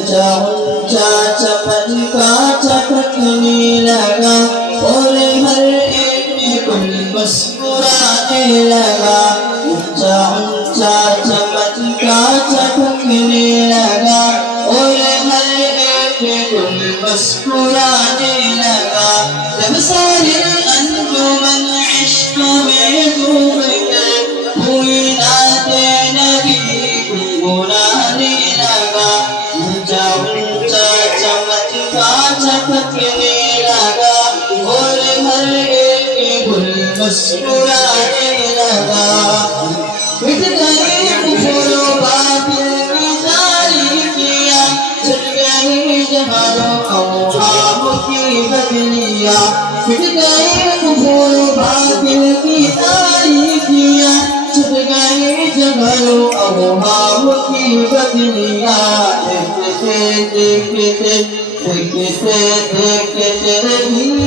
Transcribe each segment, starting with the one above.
ऊंचा ऊंचा चमका चटकने लगा और हर एक में कोई मुस्कुराने लगा। ऊंचा ऊंचा चमका चटकने लगा और हर एक में कोई मुस्कुराने लगा। जब सारे अंजुमन इश्क में डूब गए कोई नाते नबी गुनगुनाने लगा। ऊंचा ऊंचा चमका चटकने लगा और हर एक गुल मुस्कुराने लगा। मिट गए कुफर बातिल की तारीकियां, छट गई जहानों अव्हाम की बदलियां। मिट गए कुफर बातिल की तारीकियां, छट गई जहानों अव्हाम की बदलियां। देखते देखते देखते देखते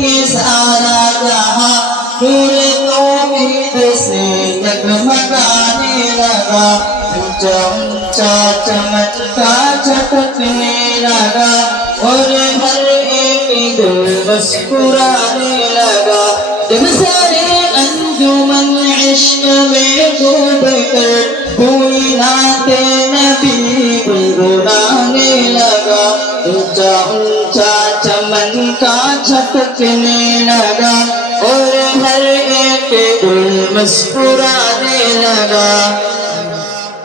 ये सारा जहां नूर तौहीद से जगमगाने लगा। ऊंचा ऊंचा चमका चटकने लगा और हर एक दिल मुस्कुराने लगा। जब सारे अंजुमन इश्क में डूब कर कोई नाते नबी गुनगुनाने लगा। ऊंचा ऊंचा चमका चटकने लगा और हर एक दिल मुस्कुराने लगा।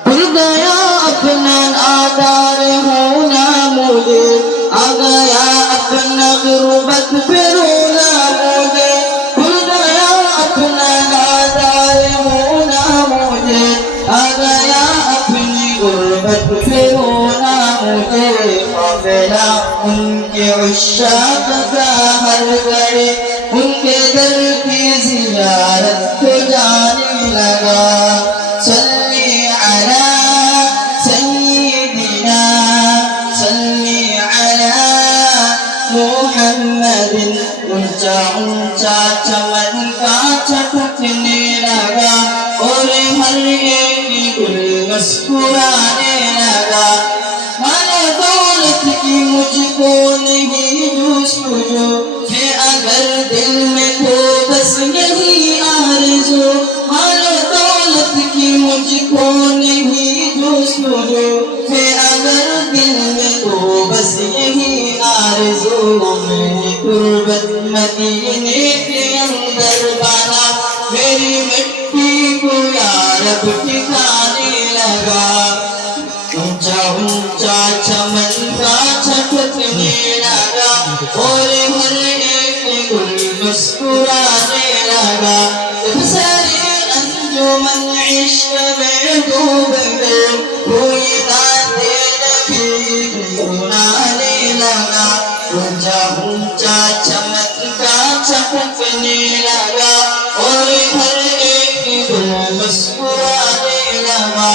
भूल गया अपना आधार होना मुझे, आ गया अपना गुर्बत पे रोना मुझे। भूल गया अपना आधार होना मुझे, आ गया अपनी गुर्बत पे रोना मुझे। काफिला उनके उश्शाक का हर घड़ी उनके दर की ज़ियारत को जाने लगा। सल्ली अला सय्यिदिना सल्ली अला मुहम्मदिन। ऊंचा ऊंचा चमका चटकने लगा और हर एक गुल मुस्कुराने लगा। मानो दौलत की मुझको नहीं जुस्तजू है, अगर दिल में हो बस यही आरज़ू। मानो दौलत की मुझको नहीं जुस्तजू है, अगर दिल में हो बस यही आरज़ू। मेरी गुर्बत मदीने के अंदर बना, मेरी मिट्टी को या रब ठिकाने लगा। ऊंचा ऊंचा चमका चटकने लगा और हर एक गुल मुस्कुराने लगा। जब सारे अंजुमन इश्क में डूब गए कोई नाते नबी गुनगुनाने लगा। ऊंचा ऊंचा चमका चटकने लगा और हर एक गुल मुस्कुराने लगा।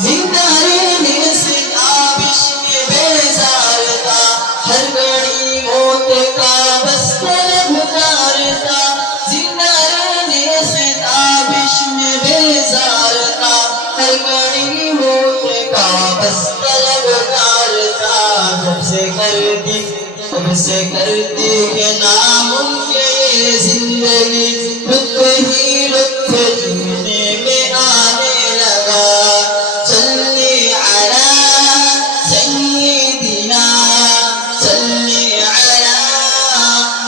जिंदा रहने से ताबिश में बेजार था, हर घड़ी मौत का बस तलबगार था। जिंदा रहने से ताबिश में बेजार था, हर घड़ी मौत का बस तलबगार था। जब से करती है नामुमकिन ये जिंदगी, लुत्फ ही लुत्फ जीने में आने लगा। सल्ली अला सय्यिदिना सल्ली अला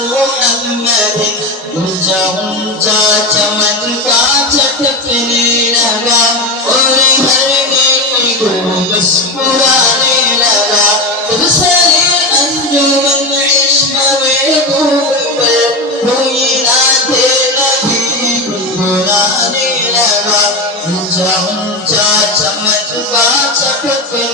मुहम्मदिन। ऊंचा ऊंचा चमका चटकने लगा और हर एक गुल मुस्कुराने लगा। जब सारे अंजुमन इश्क में डूब गए कोई नाते नबी गुनगुनाने लगा। ऊंचा ऊंचा चमका चटकने